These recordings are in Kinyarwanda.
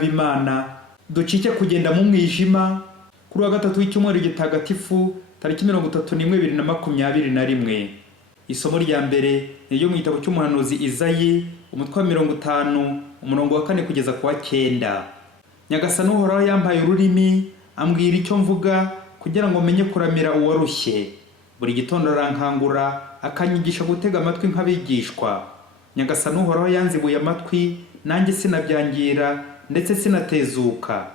b'Imana ducike kugenda mu mwijima kuri wa gatatu w'icyumweru gitagatifu tariki 31/2021. Isomo rya mbere ni ryo mu gitabo cy'umuhanuzi Izayi umutwe wa 50 umurongo wa 4 kugeza ku wa 9. Nyagasani Uhoraho yampaye ururimi ambwira icyo mvuga kugira ngo menye kuramira uwarushye. Buri gitondo arankangura akanyigisha gutega amatwi nk'abigishwa. Nyagasani Uhoraho yanzibuye amatwi nanjye sinabyangira ndetse sinatezuka.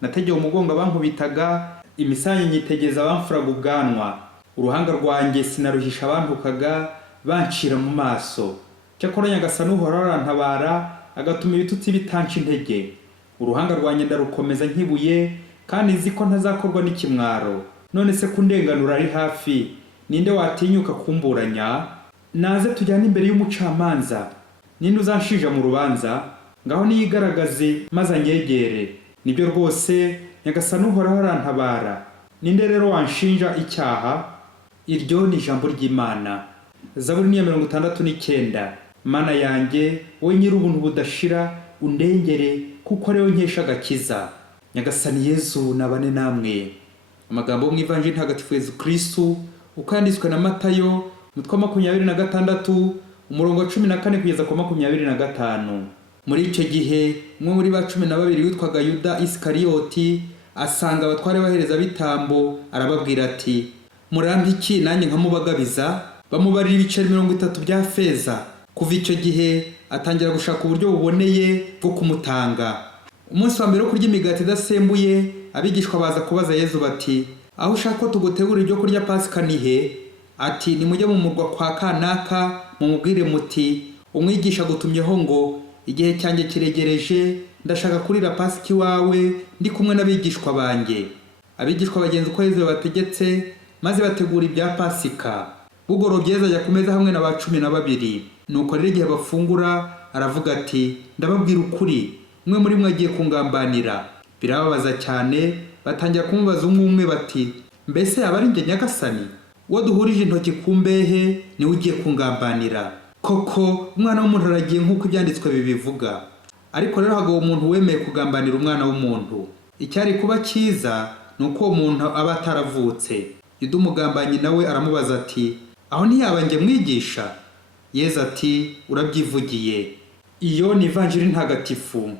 Nategeye umugongo abankubitaga, imisanyi nyitegeza abamfuraga ubwanwa. Uruhanga rwanjye sinaruhisha abantukaga bancira mu maso. Cyakora Nyagasani Uhoraho arantabara agatuma ibitutsi bitanca intege. Uruhanga rwanjye ndarukomeza nkibuye kandi nzi ko ntazakorwa n'ikimwaro. None se kundenganura ari hafi, ninde watinyuka kumburanya? Naze tujyane imbere y'umucamanza. Ninde uzanshija mu rubanza? Ngaho niyigaragaze maze anyegere. Nibyo rwose Nyagasani Uhoraho arantabara. Ninde rero wanshinja icyaha? Iryo ni ijambo ry'Imana. Zaburi 169. Mana yanjye, wowe nyir'ubuntu budashira, undengere kuko ariwe nkesha agakiza. Nyagasani Yezu nabane namwe. Amagambo mu Ivanjili ntagatifu Yezu Kristu uko yanditswe na Matayo umutwe wa 26 umurongo wa 14 kugeza ku 25. Muri icyo gihe umwe muri ba 12 witwaga Yuda Isikarioti asanga abatware bahereza bitambo, arababwira ati, murampa iki nanjye nkamubagabiza? Bamubarira ibiceri 30 bya feza. Kuva icyo gihe atangira gushaka uburyo buboneye bwo kumutanga. Umunsi wa mbere wo kurya imigati idasembuye, abigishwa baza kubaza Yezu bati, aho ushaka ko tugutegurira ibyo kurya Pasika ni he? Ati, nimujye mu murwa kwa kanaka mumubwire muti, umwigisha gutumyeho ngo igihe cyanjye kiregereje, ndashaka kurira Pasika iwawe ndi kumwe n'abigishwa banjye. Abigishwa bagenza uko Yezu bategetse maze bategura ibya Pasika. Bugorobye Yezu ajya ku meza hamwe na ba 12. Nuko rero igihe bafungura aravuga ati, ndababwira ukuri, umwe muri mwe agiye kungambanira. Birababaza cyane, batangira kumubaza umwe bati, mbese aba ari njye Nyagasani? Uwo duhurije intoki ku mbehe niwe ugiye kungambanira. Koko umwana w'umuntu aragiye nk'uko ibyanditswe bibivuga. Ariko rero hagabo umuntu wemeye kugambanira umwana w'umuntu. Icyari kuba cyiza ni uko uwo muntu aba ataravutse. Yuda umugambanyi nawe aramubaza ati, aho ntiyaba njye mwigisha? Yezu ati, urabyivugiye. Iyo ni Ivanjili ntagatifu.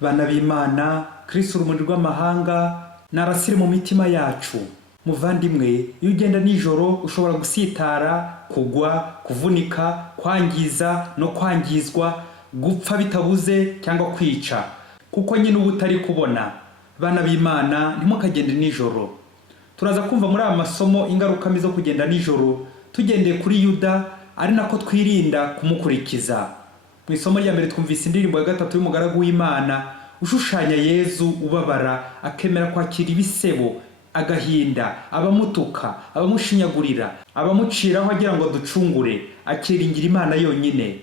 Bana b'Imana, Kristo urumuri rw'amahanga narasire mu mitima yacu. Muvandimwe, iyo ugenda nijoro ushobora gusitara, kugwa, kuvunika, kwangiza no kwangizwa, gupfa bitabuze cyangwa kwica, kuko nyine uba utari kubona. Bana b'Imana, ntimukagende nijoro. Turaza kumva muri aya masomo ingaruka mbi zo kugenda nijoro, tugendeye kuri Yuda, ari nako twirinda kumukurikiza. Mu isomo rya mbere twumvise indirimbo ya 3 y'umugaragu w'Imana ushushanya Yezu ubabara, akemera kwakira ibisebo, agahinda, abamutuka, abamushinyagurira, abamuciraho agira ngo ducungure, akiringira Imana yonyine.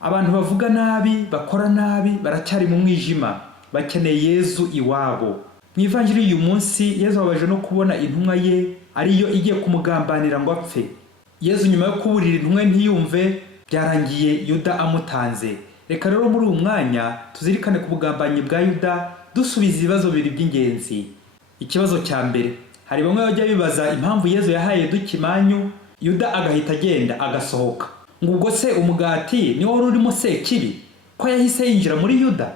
Abantu bavuga nabi, bakora nabi, baracyari mu mwijima, bakeneye Yezu iwabo. Mu Ivanjili y'uyu munsi Yezu ababaje no kubona intumwa ye ariyo igiye kumugambanira ngo apfe. Yezu nyuma yo kuburira intumwa ntiyumve, byarangiye Yuda amutanze. Reka rero muri uyu mwanya tuzirikane ku bugambanyi bwa Yuda, dusubiza ibibazo bibiri by'ingenzi. Ikibazo cya mbere, hari bamwe bajya bibaza impamvu Yezu yahaye dukimanyu Yuda agahita agenda agasohoka. Ngo ubwo se umugati ni wari urimo Sekibi ko yahise yinjira muri Yuda?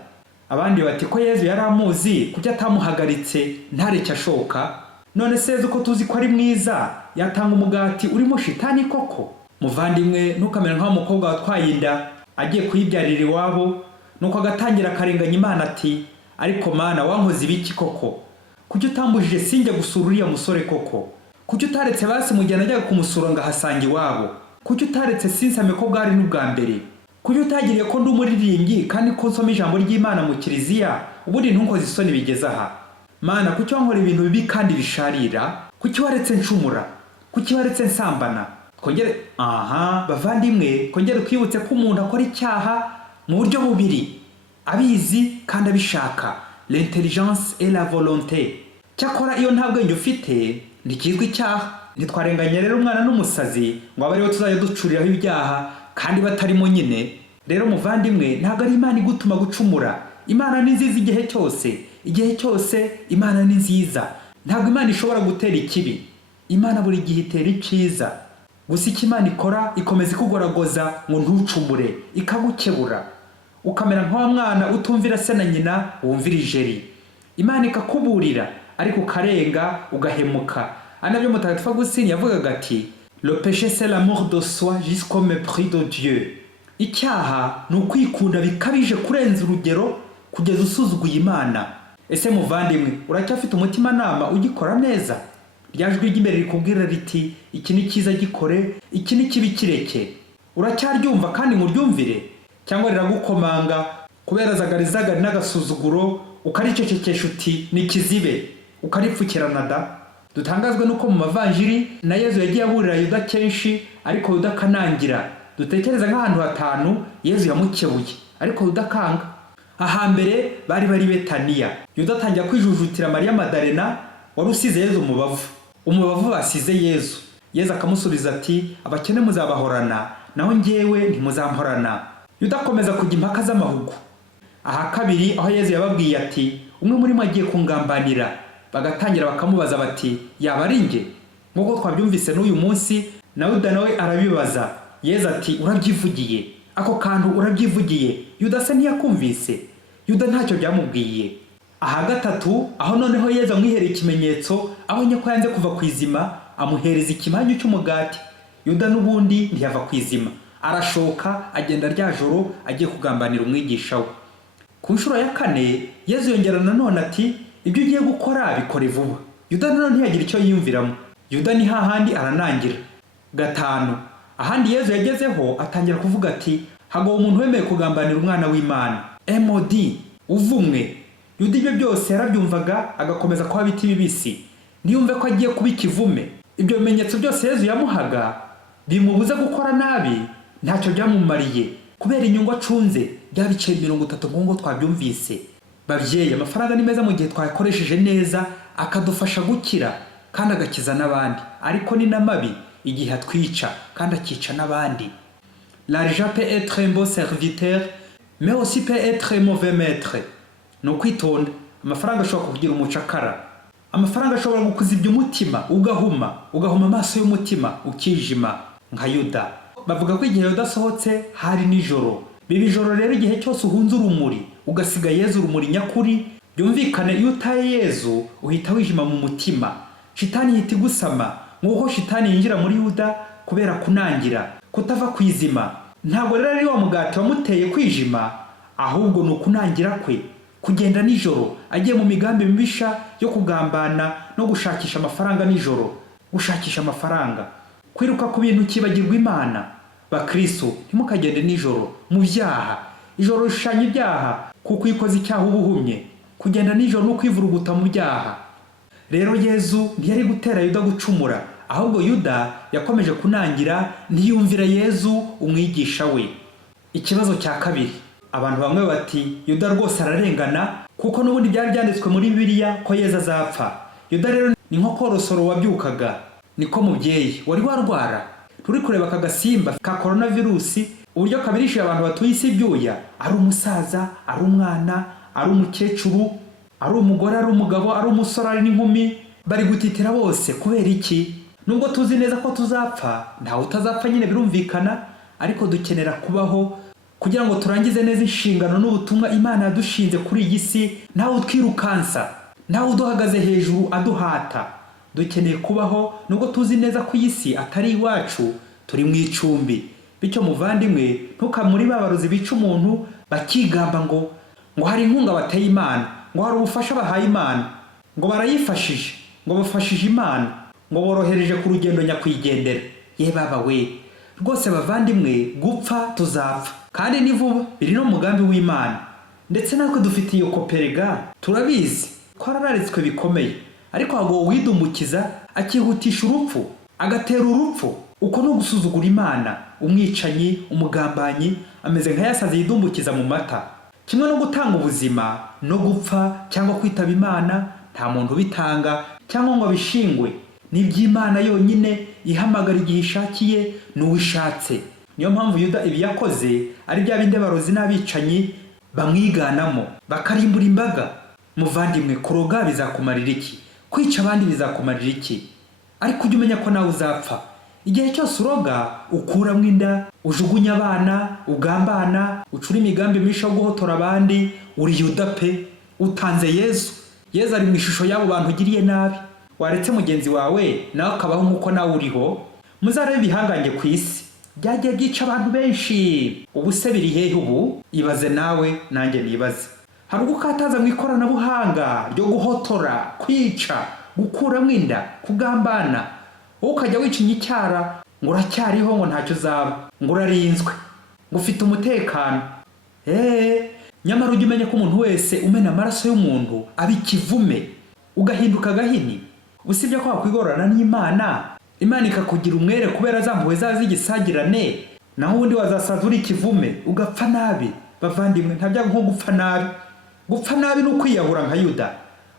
Abandi bati ko Yezu yari amuzi kuko atamuhagaritse ntareke ashoka. None se Yezu ko tuzi ko ari mwiza yatanga umugati urimo shitani koko? Muvandimwe, ntukamera nk'aho umukobwa watwaye inda agiye kuyibyarira iwabo, nuko agatangira akarenganya Imana ati, ariko Mana wankoze ibiki koko? Kuki utambujije sinjya gusura uriya musore koko? Kuki utaretse basi mu gihe najyaga kumusura ngahasanga iwabo? Kuki utaretse sinsame ko bwari n'ubwa mbere? Kuki utagiriye ko ndi umuririmbyi kandi ko nsoma ijambo ry'Imana mu kiliziya, ubundi ntunkoze isoni bigeze aha? Mana, kuki wankora ibintu bibi kandi bisharira? Kuki waretse ncumura? Kuki waretse nsambana? Bavandimwe, kongera kwibutse ko umuntu akora icyaha mu buryo bubiri, abizi kandi abishaka, l'intelligence et la volonté. Cyakora iyo nta bwenge ufite ntikizwi icyaha. Ntitwarenganya rero umwana n'umusazi ngo abe ariwe tuzajya ducuriraho ibyaha kandi batarimo nyine. Rero muvandimwe, ntabwo ari Imana igutuma gucumura, Imana ni nziza igihe cyose Imana ni nziza. Ntabwo Imana ishobora gutera ikibi, Imana buri gihe itera icyiza. Gusa icyo Imana ikora, ikomeza ikugoragoza ngo ntucumure, ikagukebura ukamera nk'wa mwana utumvira se na nyina wumvira ijeri. Imana ikakuburira ariko ukarenga ugahemuka. Anabyo Mutagatifu Agustin yavugaga ati le péché c'est l'amour de soi jusqu'au mépris de Dieu. Icyaha ni ukwikunda bikabije kurenza urugero kugeza usuzuguye Imana. Ese muvandimwe, uracyafite umutima nama ugikora neza? Rya jwi ry'imbere rikubwira riti iki ni cyiza gikore, iki ni kibi kireke. Uracyaryumva kandi muryumvire? Cyangwa riragukomanga kubera zagari n'agasuzuguro ukaricecekesha uti ni kizibe ukaripfukirana da? Dutangazwe nuko mu mavanjiri na Yezu yagiye aburira Yuda kenshi ariko Yuda akanangira. Dutekereza nk'ahantu hatanu Yezu yamukebuye ariko Yuda akanga. Ahambere bari Betaniya. Yuda atangira kwijujutira Mariya Madalena wari usize Yezu umubavu basize Yezu. Yezu akamusubiza ati abakene muzabahorana naho njyewe ntimuzamporana. Yuda akomeza kujya impaka z'amahugu. Aha kabiri aho Yezu yababwiye ati umwe muri mwe agiye kungambanira, bagatangira bakamubaza bati yaba ari nge? Nk'uko twabyumvise n'uyu munsi na Yuda nawe arabibaza. Yezu ati urabyivugiye, ako kantu urabyivugiye. Yuda se ntiyakumvise? Yuda ntacyo byamubwiye. Aha gatatu aho noneho Yezu amwihereye ikimenyetso, abonye ko yanze kuva ku izima, amuhereza ikimanyu cy'umugati. Yuda n'ubundi ntiyava ku izima, arashoka agenda rya joro agiye kugambanira umwigisha we. Ku nshuro ya kane Yezu yongera nanone ati ibyo ugiye gukora bikore vuba. Yuda nanone ntiyagira icyo yiyumviramo. Yuda ni hahandi aranangira. Gatanu ahandi Yezu yagezeho atangira kuvuga ati hagowe umuntu wemeye kugambanira umwana w'Imana. MOD uvumwe. Yuda ibyo byose yarabyumvaga agakomeza kuba biti bibisi. Niyumve ko agiye kuba ikivume. Ibyo bimenyetso byose Yezu yamuhaga bimubuza gukora nabi ntacyo byamumariye kubera inyungu acunze byabice 30 ngo twabyumvise. Babyeyi, amafaranga ni meza mu gihe twakoresheje neza akadufasha gukira kandi agakiza n'abandi, ariko ni namabi igihe atwica kandi akica n'abandi. L'argent peut être un bon serviteur mais aussi peut être un mauvais maître. No kwitonda, amafaranga ashobora kugira umucakara. Amafaranga ashobora gukuzibya umutima ugahuma amaso y'umutima ukijima nka Yuda. Bavuga ko igihe Yuda asohotse hari nijoro. Bibi joro rero igihe cyose uhunze urumuri ugasiga Yezu urumuri nyakuri, byumvikane iyo utaye Yezu uhita wijima mu mutima. Shitani ihita igusama nk'uko shitani yinjira muri Yuda kubera kunangira, kutava ku izima. Ntabwo rero ari wa mugati wamuteye kwijima, ahubwo ni ukunangira kwe, kugenda nijoro agiye mu migambi mibisha yo kugambana no gushakisha amafaranga nijoro. Gushakisha amafaranga, kwiruka ku bintu kibagirwa Imana. Bakristo ntimukagende nijoro mu byaha. Ijoro rishanya ibyaha kuko ikoze icyaha ubuhumye. Kugenda nijoro no kwivuruguta mu byaha. Rero Yezu ntiyari gutera Yuda gucumura, ahubwo Yuda yakomeje kunangira ntiyumvira Yezu umwigisha we. Ikibazo cya kabiri, abantu bamwe bati Yuda rwose ararengana kuko n'ubundi byari byanditswe muri Bibiliya ko Yezu azapfa. Yuda rero ni nko korosoro wabyukaga. Niko mubyeyi wari warwara, turi kureba kagasimba ka coronavirus uburyo kabirishije abantu batuye isi byuya, ari umusaza, ari umwana, ari umukecuru, ari umugore, ari umugabo, ari umusore, ari n'inkumi, bari gutitira bose. Kubera iki? Nubwo tuzi neza ko tuzapfa, ntawe utazapfa nyine birumvikana, ariko dukenera kubaho kugira ngo turangize neza inshingano n'ubutumwa Imana yadushinze kuri iyi si. Ntawe utwirukansa, ntawe uduhagaze hejuru aduhata. Dukeneye kubaho nubwo tuzi neza ko iyi si atari iwacu, turi mu icumbi. Bityo muvandimwe, ntukamuri babarozi bica umuntu bakigamba ngo hari inkunga bateye Imana, ngo hari ubufasha bahaye Imana, ngo barayifashije, ngo bafashije Imana, ngo borohereje ku rugendo nyakwigendera. Ye baba we, rwose bavandimwe, gupfa tuzapfa kandi ni vuba, biri no mugambi w'Imana. Ndetse natwe dufite iyo koperega, turabizi ko araritswe bikomeye, ariko hago widumukiza akihutisha urupfu, agatera urupfu. Uko no gusuzugura Imana. Umwicanyi, umugambanyi ameze nka yasaze yidumbukiza mu mata. Kimwe no gutanga ubuzima no gupfa cyangwa kwitaba Imana, nta muntu bitanga cyangwa ngo bishingwe. Ni by'Imana yonyine ihamagara igihe ishakiye n'uwishatse. Niyo mpamvu Yuda ibi yakoze ari bya binde barozi n'abicanyi bamwiganamo bakarimbura imbaga. Muvandimwe, kuroga bizakumarira iki? Kwica abandi bizakumarira iki? Ariko ujye umenya ko nawe uzapfa. Igihe cyose uroga, ukuramo inda, ujugunya abana, ugambana, ucura imigambi misha yo guhotora abandi, uri Yuda pe, utanze Yesu. Yesu ari mu ishusho y'abo bantu ugiriye nabi. Waretse mugenzi wawe nawe akabaho nk'uko nawe uriho. Muzarebe ibihangange ku isi byagiye byica abantu benshi. Ubu se biri hehe ubu? Ibaze nawe nanjye nibaze. Hari ugukataza mu ikoranabuhanga ryo guhotora, kwica, gukuramo inda, kugambana. Wowe ukajya wicinya icyara ngo uracyariho, ngo ntacyo uzaba, ngo urarinzwe, ngo ufite umutekano. Nyamara ujye umenya ko umuntu wese umena amaraso y'umuntu aba ikivume, ugahinduka agahini. Usibye ko wakwigorana n'Imana, Imana ikakugira umwere kubera za mpuhwe zazo z'igisagirane, naho ubundi wazasaza uri ikivume ugapfa nabi. Bavandimwe, ntabyago nko gupfa nabi. Gupfa nabi ni ukwiyahura nka Yuda.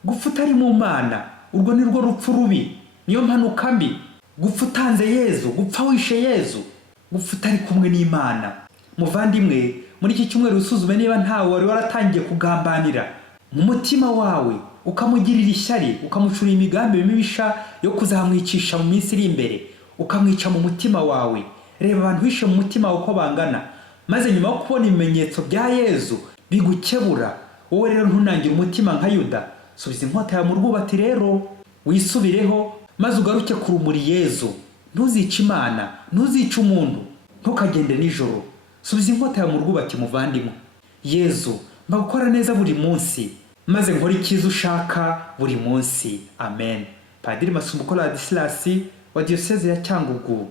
Gupfa utari mu Mana, urwo ni rwo rupfu rubi, niyo mpanuka mbi. Gupfa utanze Yezu, gupfa wishe Yezu, gupfa utari kumwe n'Imana. Muvandimwe, muri iki cyumweru usuzume niba ntawe wari waratangiye kugambanira mu mutima wawe, ukamugirira ishyari, ukamucura imigambi mibisha yo kuzamwicisha mu minsi iri imbere, ukamwica mu mutima wawe. Reba abantu bishe mu mutima wawe uko bangana, maze nyuma yo kubona ibimenyetso bya Yezu bigukebura. Wowe rero ntunangire umutima nka Yuda. Subiza inkota yawe mu rwubati rero, wisubireho, maze ugaruke ku rumuri Yezu. Ntuzice Imana, ntuzice umuntu, ntukagende nijoro. Subiza inkota yawe mu rwubati muvandimwe. Yezu, mba gukora neza buri munsi, maze nkora icyiza ushaka buri munsi. Amen. Padiri Masumbuko Ladislas wa Diocese ya Cyangugu.